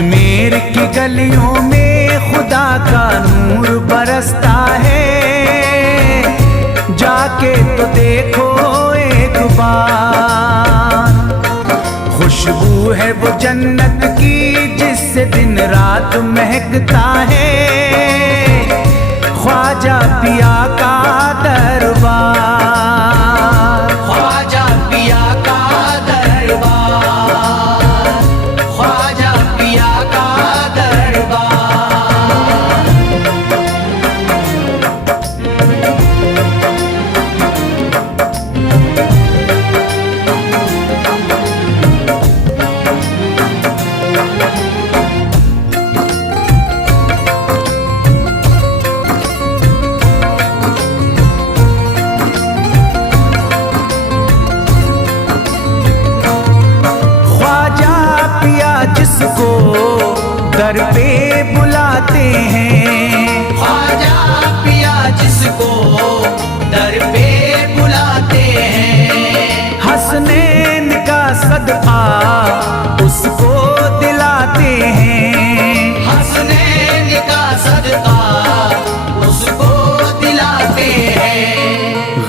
अजमेर की गलियों में खुदा का नूर बरसता है, जाके तो देखो एक बार। खुशबू है वो जन्नत की जिससे दिन रात महकता है, ख्वाजा पिया का दरबार। ख्वाजा पिया का दरबार, ख्वाजा पिया का दरबार। जिसको दर पे बुलाते हैं, ख्वाजा पिया जिसको दर पे बुलाते हैं, हसनैन का सदका उसको दिलाते हैं, हसनैन का सदका उसको दिलाते हैं।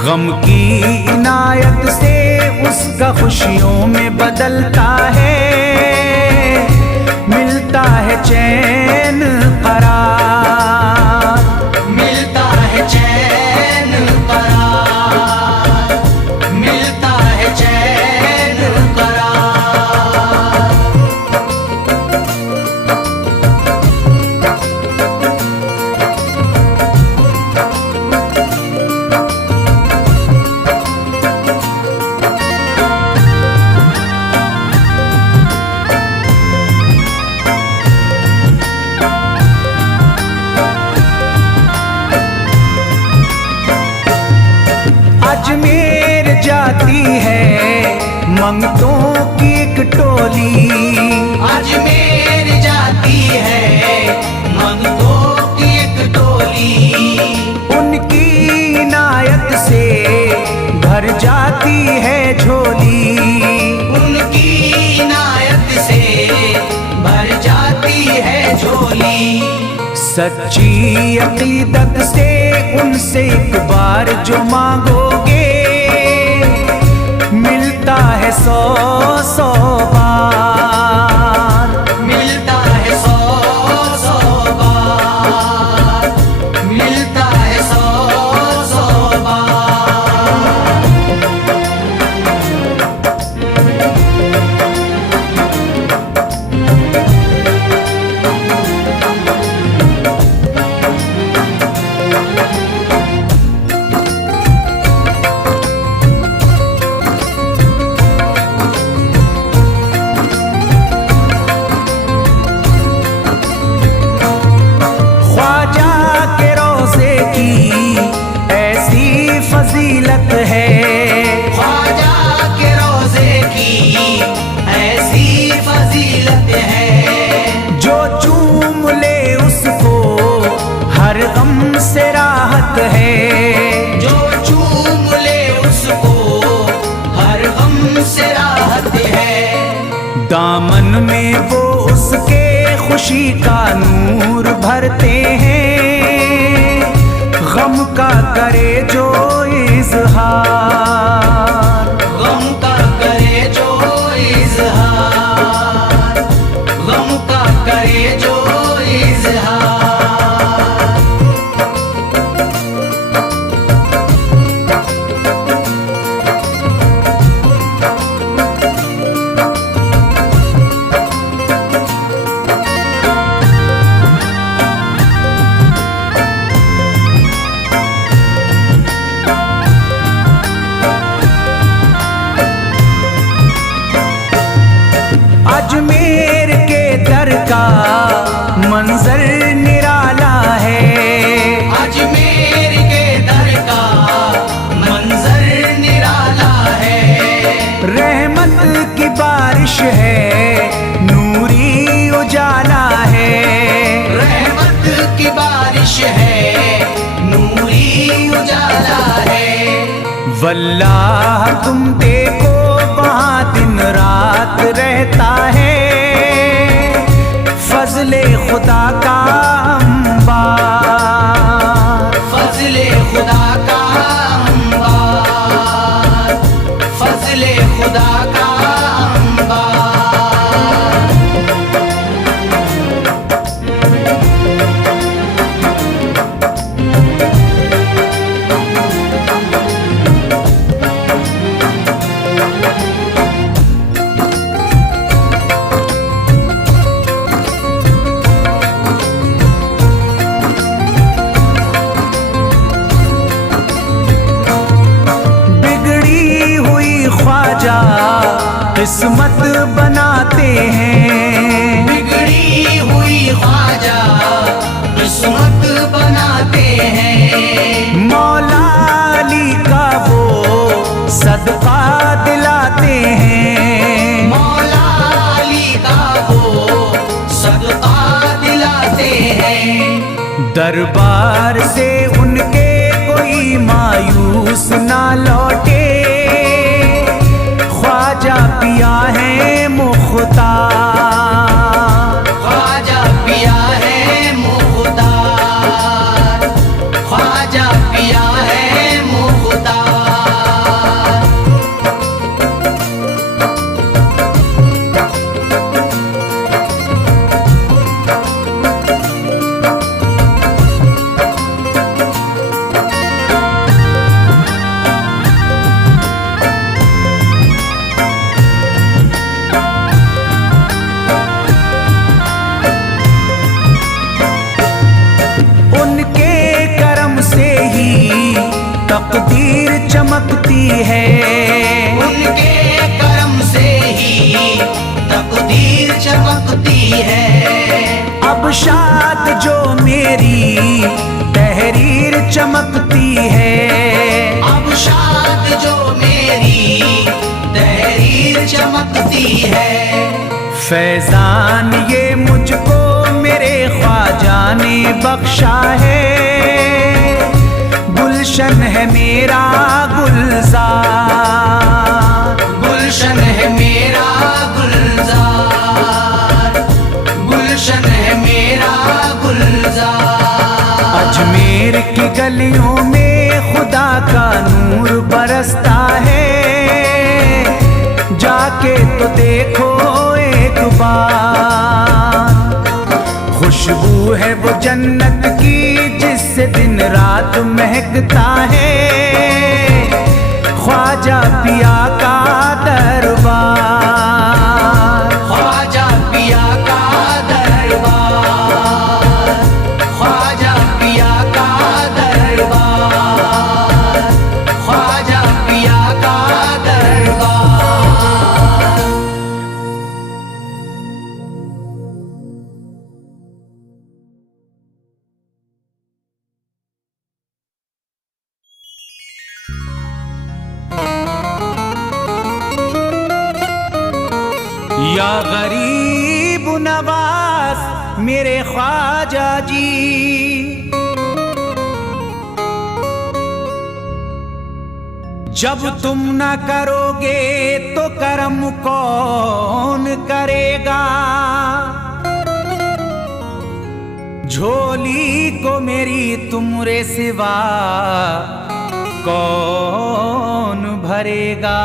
गम की इनायत से उसका खुशियों में बदलता है, मिलता है चैन करार, मिलता है चैन करार, मिलता है चैन करार। अजमेर जाती है मंगतों की एक टोली, अजमेर जाती है मंगतों की एक टोली, उनकी इनायत से भर जाती है झोली, उनकी इनायत से भर जाती है झोली। सच्ची अकीदत से उनसे एक बार जो मांगोगे, मिलता है 100 बार, मिलता है 100 बार, मिलता है 100 बार। फजीलत है ख्वाजा के रोज़े की ऐसी फजीलत है, जो चूम ले उसको हर गम से राहत है, जो चूम ले उसको हर गम से राहत है। दामन में वो उसके खुशी का नूर भरते हैं, गम का करे जो इज़हार, गम का करे जो इज़हार, गम का करे जो इज़हार। अजमेर के दर का मंजर निराला है, अजमेर के दर का मंजर निराला है। रहमत की बारिश है, नूरी उजाला है, रहमत की बारिश है, नूरी उजाला है। वल्लाह तुम देखो वहाँ दिन रात रहता है, फजले खुदा का अंबार, फजले खुदा का अंबार, फजले खुदा का अंबार। किस्मत बनाते हैं, बिगड़ी हुई ख्वाजा किस्मत बनाते हैं। मौला अली का वो सदका दिलाते हैं, मौला अली का वो सदका दिलाते हैं। दरबार से उनके कोई मायूस ना लौटे, ख्वाजा पिया है मुख्तार, ख्वाजा पिया है मुख्तार, ख्वाजा पिया है मुख्तार। तकदीर चमकती है, उनके करम से ही तकदीर चमकती है। अब शाद जो मेरी तहरीर चमकती है, अब शाद जो मेरी तहरीर चमकती है। फैजान ये मुझको मेरे ख्वाजा ने बख्शा है, गुलशन है मेरा गुलजार, गुलशन है मेरा गुलजार, गुलशन है मेरा गुलजार। अजमेर की गलियों में खुदा का नूर बरसता है, जाके तो देखो एक बार। खुशबू है वो जन्नत की जिससे दिन रात महकता है, ख्वाजा पिया का दरबार, ख्वाजा पिया का दरबार, ख्वाजा पिया का दरबार, ख्वाजा पिया का दरबार। या गरीब नवाज मेरे ख्वाजा जी, जब तुम न करोगे तो करम कौन करेगा। झोली को मेरी तुमरे सिवा कौन भरेगा।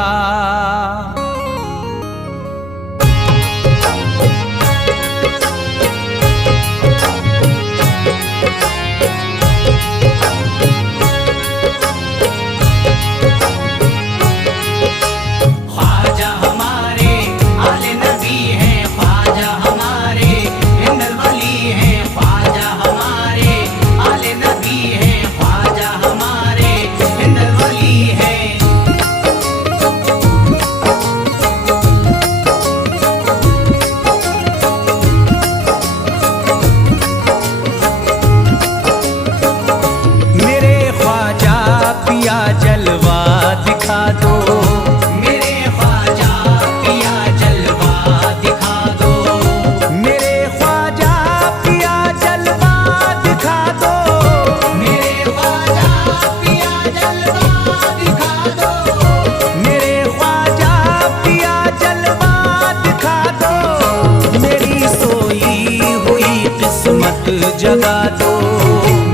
जगा दो,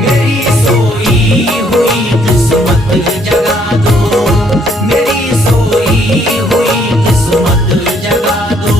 मेरी सोई हुई किस्मत जगा दो, मेरी सोई हुई किस्मत जगा दो।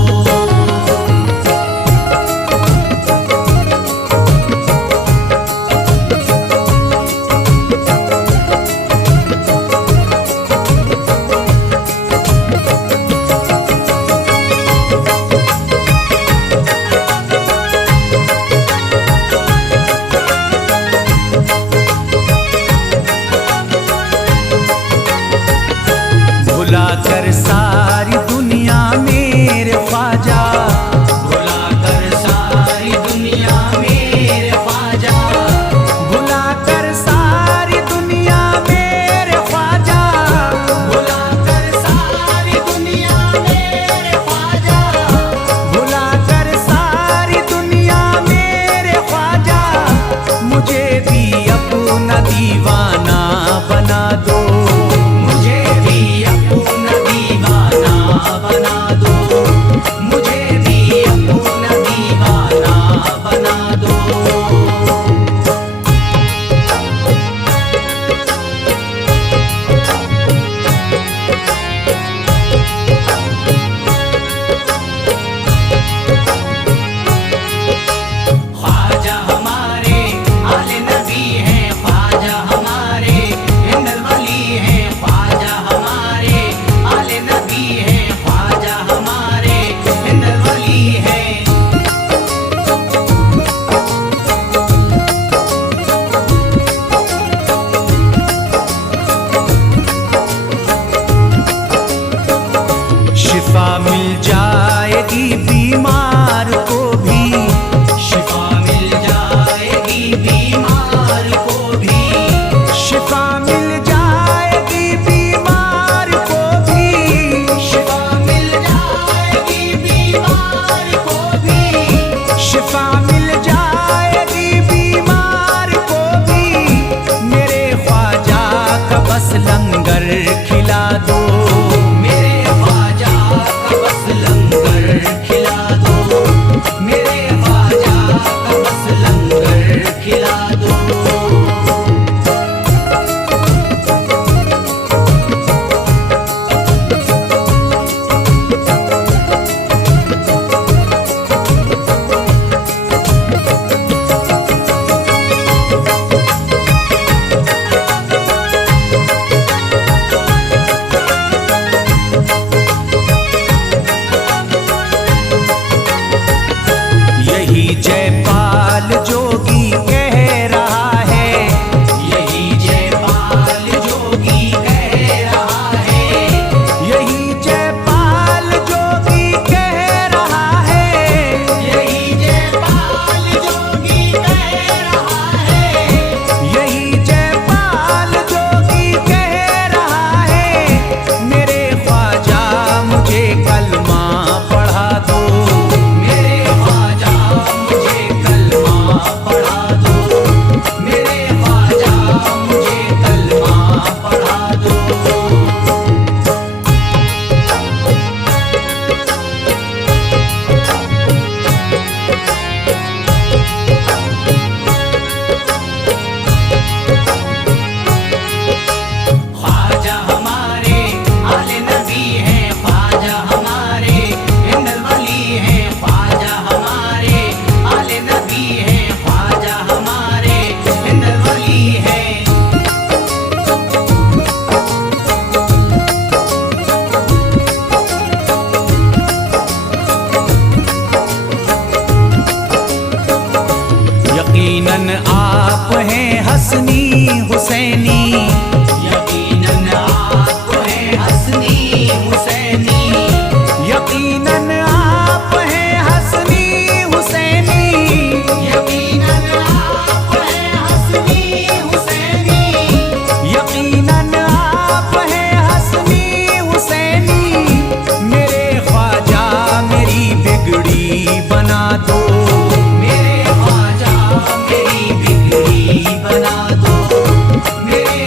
भुला कर सारी दुनिया मेरे ख्वाजा, भुला कर सारी दुनिया मेरे ख्वाजा, भुला कर सारी दुनिया मेरे ख्वाजा, भुला कर सारी दुनिया मेरे ख्वाजा, भुला कर सारी दुनिया मेरे ख्वाजा, मुझे भी अपना दीवाना बना दो, मुझे भी अपना दीवाना बना दो, मुझे भी अपना दीवाना बना दो। ख्वाजा हमारे आले नबी हैं, ख्वाजा हमारे हिंदल वली हैं, ख्वाजा हमारे आले नबी हैं, ख्वाजा हमारे हिंदल वली हैं। शिफा मिल जाएगी बीमार को भी, शिफा मिल जाएगी बीमार को भी, शिफा मिल जाएगी बीमार को भी, शिफा मिल जाएगी बीमार को भी, शिफा मिल जाएगी बीमार को भी, मेरे ख्वाजा का बस लंगर खिला दो, मेरे ख्वाजा का बस लंगर खिला दो, मेरे ख्वाजा का बस लंगर खिला दो। यही जयपाल जोगी कह रहा है, यही जयपाल जोगी कह रहा है, यही जयपाल जोगी कह रहा है, यही जयपाल जोगी कह रहा है, यही जयपाल जोगी कह रहा है, मेरे ख्वाजा मुझे कलमा पढ़ा दो, मेरे ख्वाजा मुझे कलमा पढ़ा दो, मेरे ख्वाजा मुझे कलमा पढ़ा दो। ख्वाजा हमारे आले नबी हैं, ख्वाजा हमारे हिंदल वली हैं, ख्वाजा हमारे आले नबी हैं, ख्वाजा हमारे हिंदल वली हैं। यकीनन आप हैं हसनी हुसैनी, यकीनन आप हैं हसनी हुसैनी, यकीनन आप हैं हसनी हुसैनी, यकीनन आप हैं हसनी हुसैनी, यकीनन आप हैं हसनी हुसैनी, मेरे ख्वाजा मेरी बिगड़ी बना दो, मेरे ख्वाजा मेरी बिगड़ी बना दो, मेरे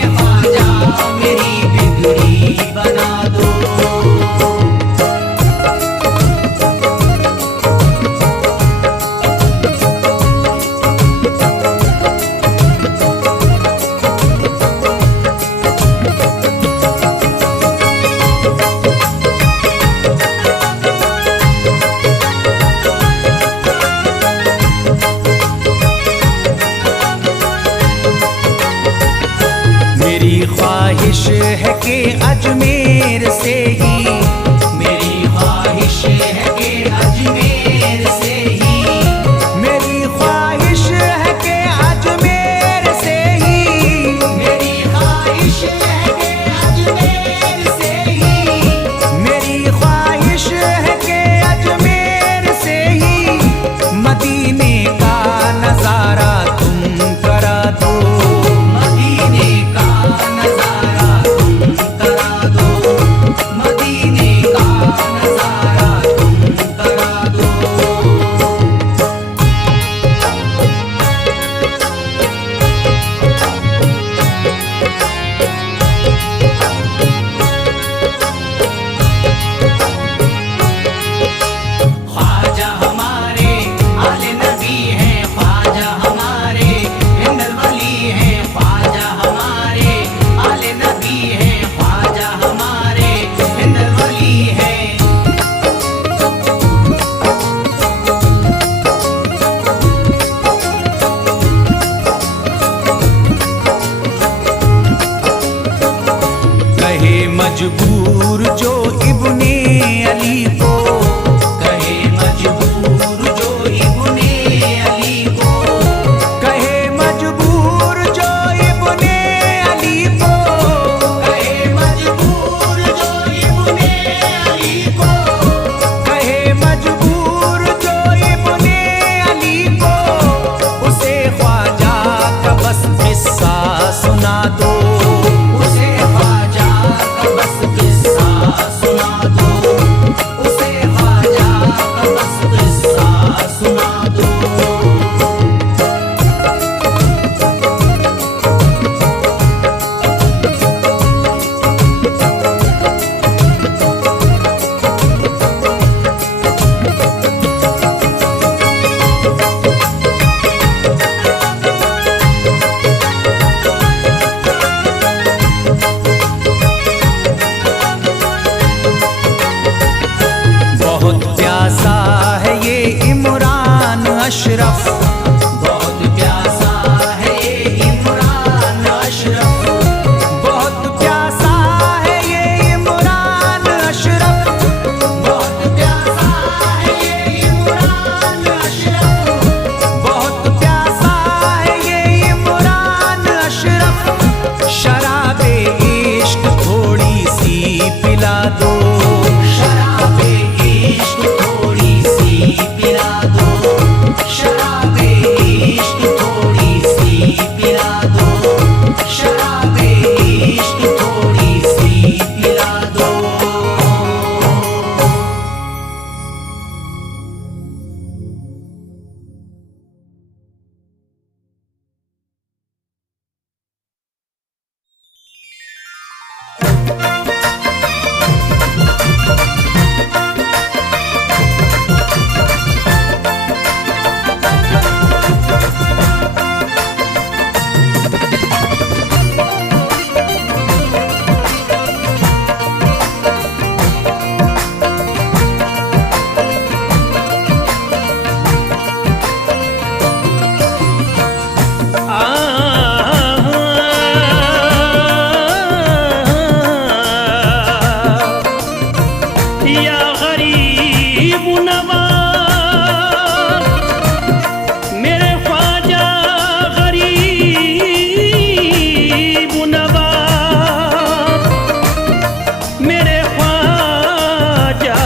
है कि अजमेर से ही, मेरी ख्वाहिश है कि अजमेर से ही, मेरी ख्वाहिश है कि अजमेर से ही, मेरी ख्वाहिश है कि अजमेर से ही, मेरी ख्वाहिश है कि अजमेर से ही मदीने का नजारा तुम करा दो, मदीने का नजारा तुम करा दो, मदीने का नजारा तुम करा दो। ख्वाजा हमारे आले नबी हैं, ख्वाजा हमारे हिंदल वली हैं, ख्वाजा हमारे आले नबी हैं, ख्वाजा हमारे हिंदल वली हैं। कहे मजबूर जो इब्ने अली को, कहे मजबूर जो इब्ने अली को, कहे मजबूर जो इब्ने अली को, कहे मजबूर जो इब्ने अली को, कहे मजबूर जो इब्ने अली को, उसे ख्वाजा का बस किस्सा सुना दो, उसे ख्वाजा का बस किस्सा सुना दो, उसे ख्वाजा का बस किस्सा सुना दो। बहुत प्यासा है ये इमरान अशरफ, बहुत प्यासा है ये इमरान अशरफ, बहुत प्यासा है ये इमरान अशरफ, बहुत प्यासा है ये इमरान अशरफ, बहुत प्यासा है ये इमरान अशरफ, शराबे इश्क थोड़ी सी पिला दो, शराबे इश्क थोड़ी सी पिला दो, शराबे इश्क थोड़ी सी पिला दो, शराबे इश्क थोड़ी सी पिला दो। या गरीब नवाज मेरे ख्वाजा गरीब नवाज, मेरे ख्वाजा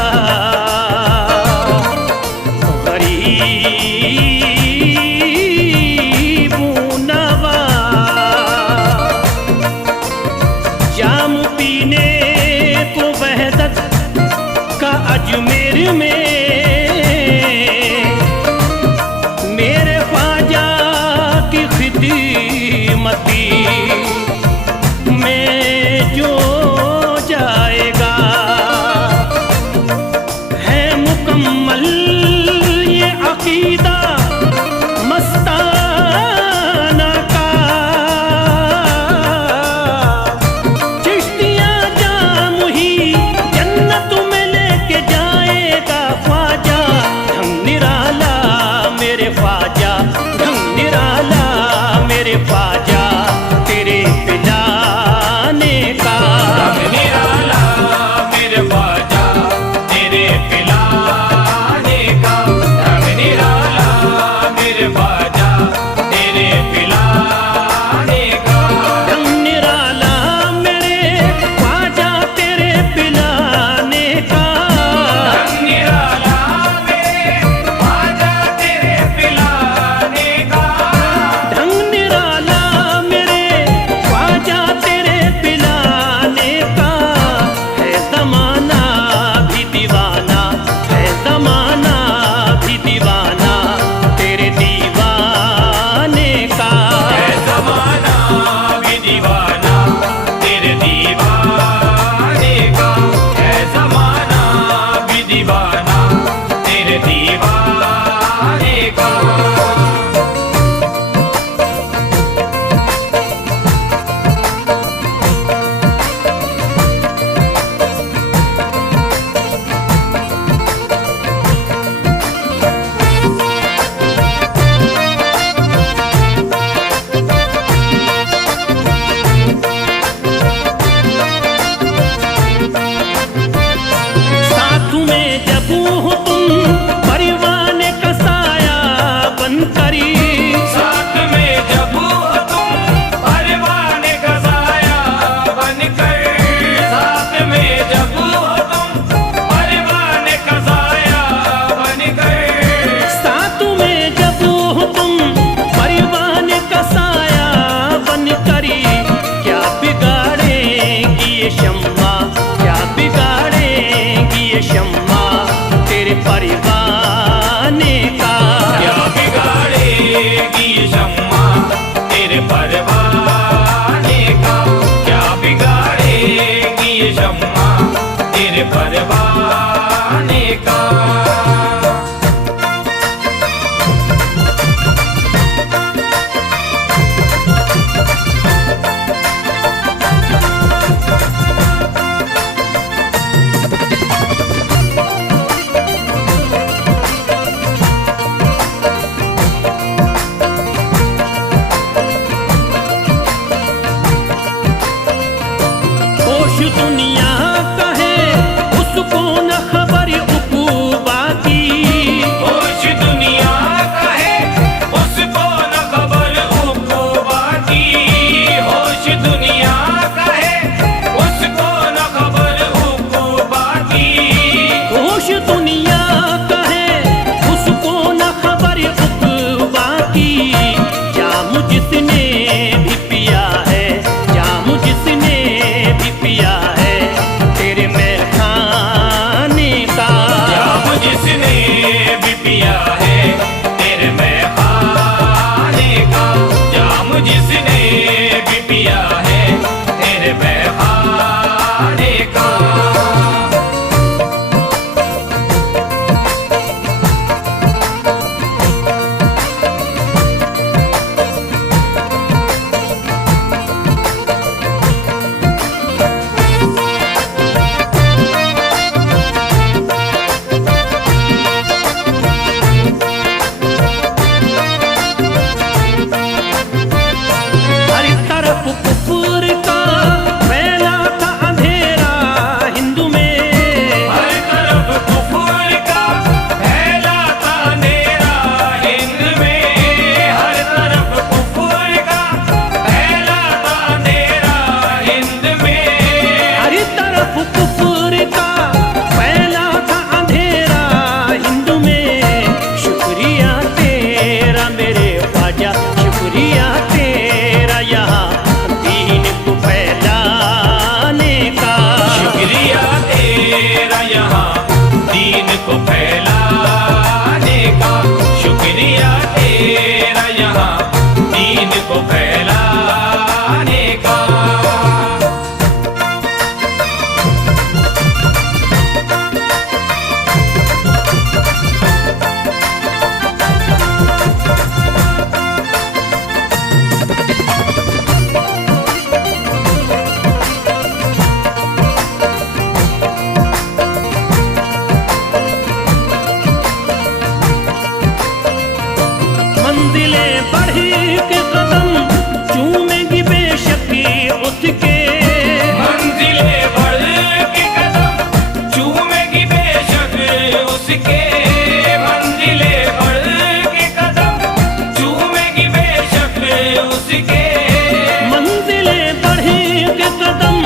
गरीब नवाज, जाम पीने को वहदत का अजमेर में मेरे ख्वाजा की खिदमती में जो जाएगा, है मुकम्मल ये अकीदा मस्ताना का, चिश्तिया जाम ही जन्नत में लेके जाएगा ख्वाजा, ढंग निराला मेरे ख्वाजा, ढंग निराला मेरे ख्वाजा, तेरे दुनिया का है उसको न खबर उकूबा की। होश दुनिया का है उसको न खबर उकूबा की। होश दुनिया का है उसको न खबर उकूबा की। होश दुनिया का है उसको न खबर उकूबा की। जाम जिसने भी पिया है, जाम जिसने भी पिया है तेरे मैं खाने का। जाम जिसने भी पिया है तेरे मैं खाने का। जाम जिसने भी पिया है तेरे मैं खाने का। हर तरफ कुफर का फैला था अंधेरा हिंदू में। हर तरफ कुफर का फैला था अंधेरा हिंद में। हर तरफ कुफर का फैला था अंधेरा हिंद में। हर तरफ कुफर का फैला था अंधेरा हिंदू में। शुक्रिया तेरा मेरे ख्वाजा, शुक्रिया तेरा यहाँ दीन को फैलाने का। शुक्रिया तेरा यहाँ दीन को फैलाने का। शुक्रिया तेरा यहाँ दीन को फैलाने का। मंजिलें बढ़ी के कदम चूमेंगी बेशक उसके। मंजिलें बढ़ के कदम चूमेगी बेशक उसके। मंजिलें बढ़ के कदम चूमेगी बेशक उसके। मंजिलें बढ़ी के कदम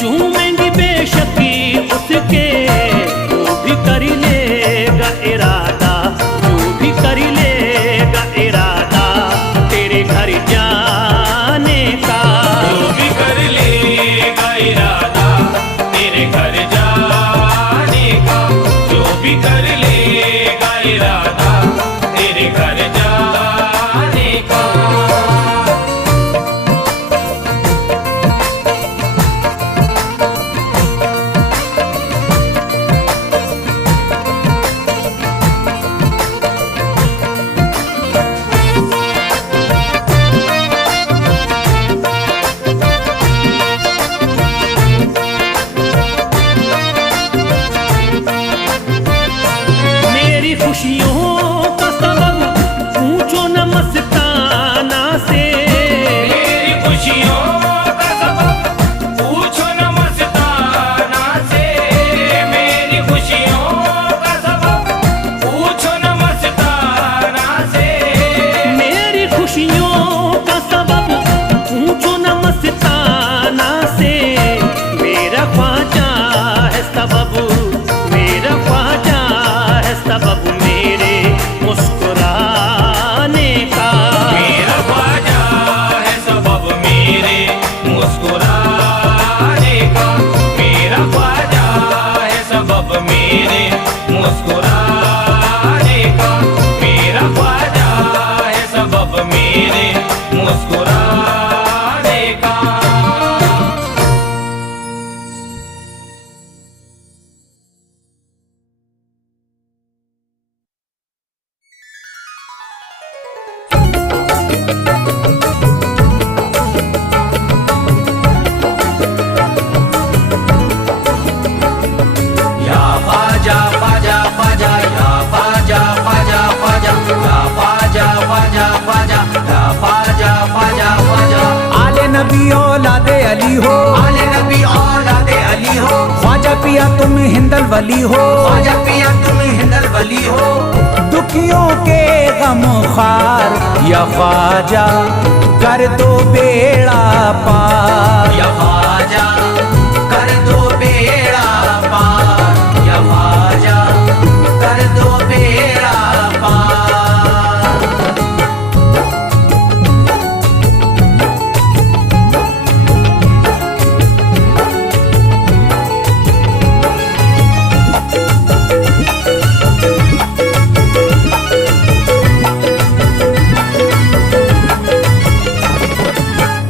चूमेंगी बेशक उसके। जो भी कर लेगा इरादा, जो भी कर लेगा इरादा तेरे घर जाने का। जो भी कर लेगा इरादा तेरे घर जाने का। जो भी कर लेगा इरादा तेरे घर जाने का। मेरी खुशियों का सबब पूछो न मस्ताना से। मेरी खुशियों का सबब पूछो न मस्ताना से। मेरी खुशियों का सबब पूछो न मस्ताना से। मेरी खुशियों का सबब पूछो न मस्ताना से। मेरा ख्वाजा है सबब, मेरा ख्वाजा है सबब मेरे मुस्कुराने का। मेरा ख्वाजा है सबब मेरे मुस्कुराने का। मेरा ख्वाजा है सबब मेरे मुस्कुराने का। मेरा ख्वाजा है सबब मेरे मुस्कुराने का। या ख्वाजा ख्वाजा ख्वाजा, या ख्वाजा ख्वाजा ख्वाजा, या ख्वाजा ख्वाजा ख्वाजा, या ख्वाजा ख्वाजा ख्वाजा। आले नबी औलादे अली हो, आले नबी औलादे पिया तुम हिंदल वली हो, ख्वाजा पिया तुम हिंदल वली हो, दुखियों के गम खार या ख्वाजा कर दो बेड़ा पार। या ख्वाजा कर दो बेड़ा पार, या ख्वाजा कर दो बेड़ा पार।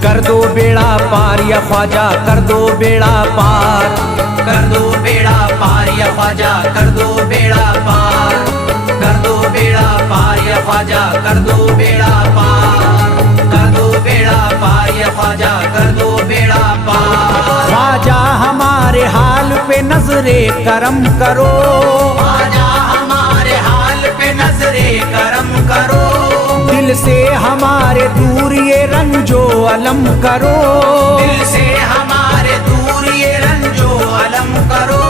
कर दो बेड़ा पार या ख्वाजा कर दो बेड़ा पार, कर दो बेड़ा पार या ख्वाजा कर दो बेड़ा पार, कर दो बेड़ा पार या ख्वाजा कर दो बेड़ा पार, कर दो बेड़ा पार या ख्वाजा कर दो बेड़ा पार। ख्वाजा हमारे हाल पे नजरे करम करो, ख्वाजा हमारे हाल पे नजरे करम करो, दिल से हमारे दूर ये रंजो अलम करो, दिल से हमारे दूर ये रंजो अलम करो।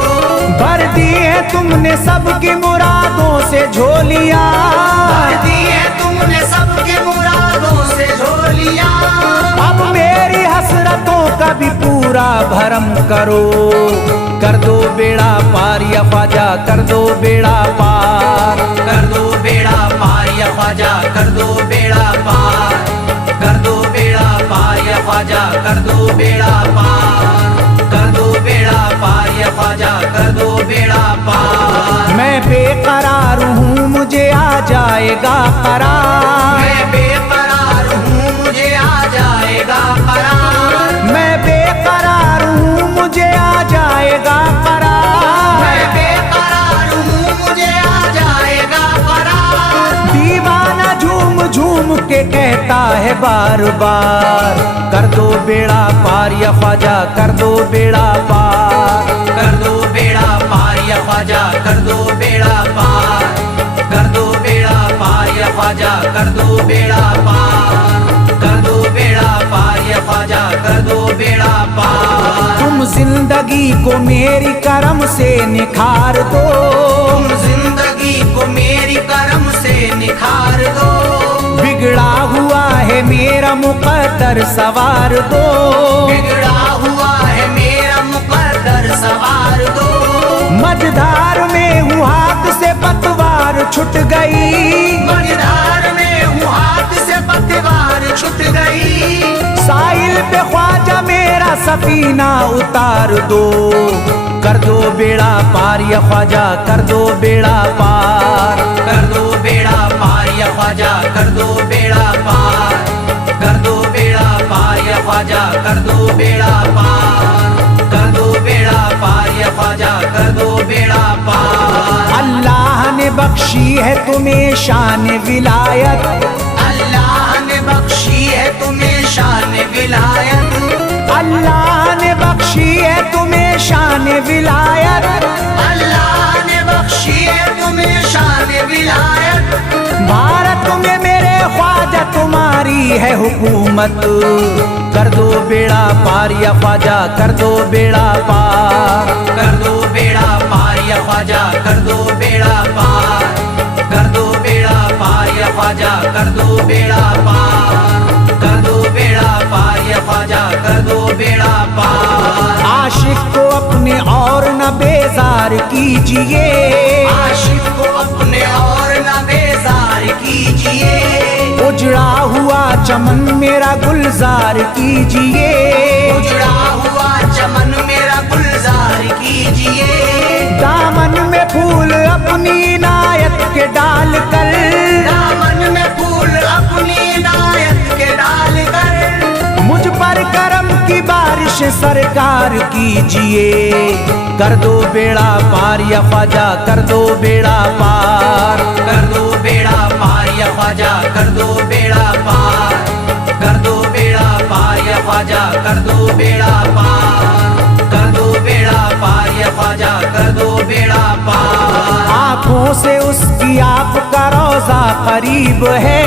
भर दी है तुमने सबकी मुरादों से झोलियां, भर दी है तुमने सबके मुरादों से झोलियां, अब मेरी हसरतों का भी पूरा भरम करो। कर दो बेड़ा पार या ख्वाजा कर दो बेड़ा पार, कर दो बेड़ा पार या ख्वाजा कर दो बेड़ा पार, कर दो बेड़ा पार या ख्वाजा कर दो बेड़ा पार, कर दो बेड़ा पार या ख्वाजा कर दो बेड़ा पार। मैं बेकरार हूँ मुझे आ जाएगा करार, मैं बेकरार हूँ मुझे आ जाएगा करार, मैं बेकरार हूँ मुझे आ जाएगा करार, मैं बेकरार हूँ मुझे आ जाएगा करार। दीवाना झूम झूम के कहता है बार बार, कर दो बेड़ा पार या ख्वाजा कर दो बेड़ा पार, कर दो बेड़ा पार या ख्वाजा कर दो बेड़ा पार, कर दो बेड़ा पार या ख्वाजा कर दो बेड़ा पार, कर दो बेड़ा पार या ख्वाजा कर दो बेड़ा पार। तुम जिंदगी को मेरी करम से निखार दो, तुम जिंदगी को मेरी करम से निखार दो, बिगड़ा हुआ है मेरा मुकद्दर सवार दो, बिगड़ा हुआ है मेरा मुकद्दर सवार दो। मझधार में हूँ हाथ से पतवार छुट गई, मझधार में हूँ हाथ से पतवार छूट गई, साहिल पे ख्वाजा मेरा सफीना उतार दो। कर दो बेड़ा पार या ख्वाजा कर दो बेड़ा पार, कर दो बेड़ा पार या ख्वाजा कर दो बेड़ा पार, कर दो बेड़ा पार या ख्वाजा कर दो बेड़ा पार, कर दो बेड़ा पार या ख्वाजा कर दो बेड़ा पार। अल्लाह ने बख्शी है तुम्हें शान विलायत, अल्लाह ने बख्शी है तुम्हें शान विलायत, अल्लाह ने बख्शी है तुम्हें शान विलायत, अल्लाह ने बख्शी है तुम्हें शान विलायत। भारत में मेरे ख्वाजा तुम्हारी है हुकूमत, कर दो बेड़ा पार या ख्वाजा कर दो बेड़ा पार, कर दो बेड़ा पार या ख्वाजा कर दो बेड़ा पार, कर दो बेड़ा पार या ख्वाजा कर दो बेड़ा पार, कर दो बेड़ा पार या ख्वाजा कर दो बेड़ा पार। आशिक को अपने और न बेजार कीजिए, आशिक को अपने और न बेजार कीजिए, उजड़ा हुआ चमन मेरा गुलजार कीजिए, उजड़ा हुआ चमन मेरा गुलजार कीजिए, दामन में फूल अपनी इनायत के डाल कर, दामन में फूल अपनी इनायत के डाल कर, मुझ पर करम की बारिश सरकार कीजिए। कर दो बेड़ा पार या ख्वाजा कर दो बेड़ा पार, कर दो बेड़ा पार या ख्वाजा कर दो बेड़ा पार, कर दो बेड़ा पार या ख्वाजा कर दो बेड़ा पार, कर दो बेड़ा पार या ख्वाजा कर दो बेड़ा पार। आँखों से उसकी आपका रोजा करीब है,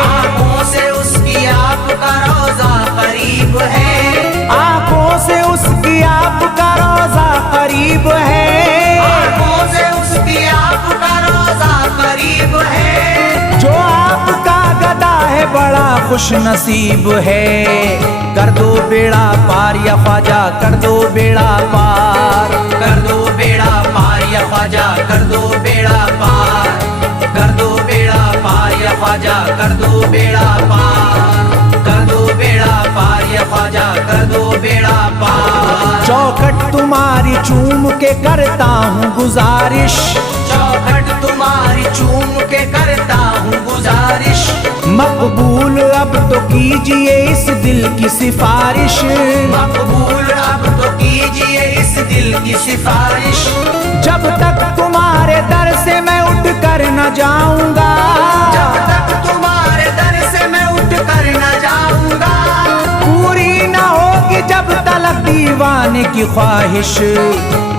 आँखों से उसकी आपका रोजा करीब है, आँखों से उसकी आपका रोजा करीब खुश नसीब है, कर दो बेड़ा पार या ख्वाजा, कर दो बेड़ा पार। कर दो बेड़ा पार या ख्वाजा, कर दो बेड़ा पार। कर दो बेड़ा पार या ख्वाजा, कर दो बेड़ा पार। कर दो बेड़ा पार या ख्वाजा, कर दो बेड़ा पार। चौखट तुम्हारी चूम के करता हूँ गुजारिश, चौखट तुम्हारी चूम के करता हूँ गुजारिश। मकबूल अब तो कीजिए इस दिल की सिफारिश, मकबूल अब तो कीजिए इस दिल की सिफारिश। जब तक तुम्हारे दर से मैं उठ कर न जाऊंगा, जब तक तुम्हारे दर से मैं उठ कर न जाऊंगा, पूरी न होगी जब तलक दीवाने की ख्वाहिश।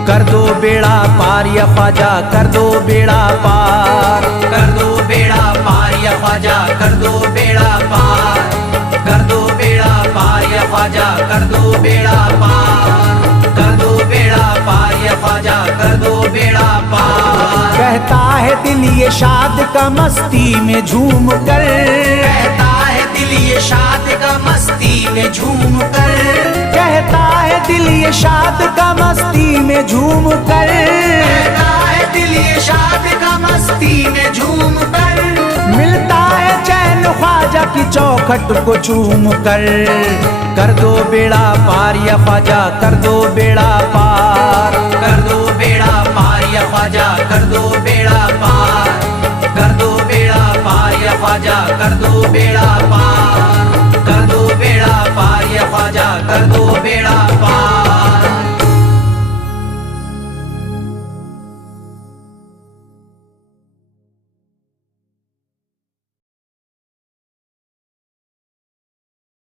कर दो बेड़ा पार या ख्वाजा, कर दो बेड़ा पार। कर दो बेड़ा पार या ख्वाजा, कर दो बेड़ा पार। कर दो बेड़ा पार या ख्वाजा, कर दो बेड़ा पार। कर दो बेड़ा पार या ख्वाजा, कर दो बेड़ा पार। कहता है दिल ये शाद का मस्ती में झूम कर, कहता है दिल ये शाद का मस्ती में झूम कर। कहता है दिल ये शाद का मस्ती में झूम कर। कहता है दिल ये शाद का मस्ती में झूम कर। मिलता है चैन ख्वाजा की चौखट को चूम कर। कर दो बेड़ा पार या ख्वाजा, कर दो बेड़ा पार। कर दो बेड़ा पार या ख्वाजा, कर दो बेड़ा पार। कर दो बेड़ा पार या ख्वाजा, कर दो बेड़ा पार। कर दो बेड़ा पार या ख्वाजा, कर दो बेड़ा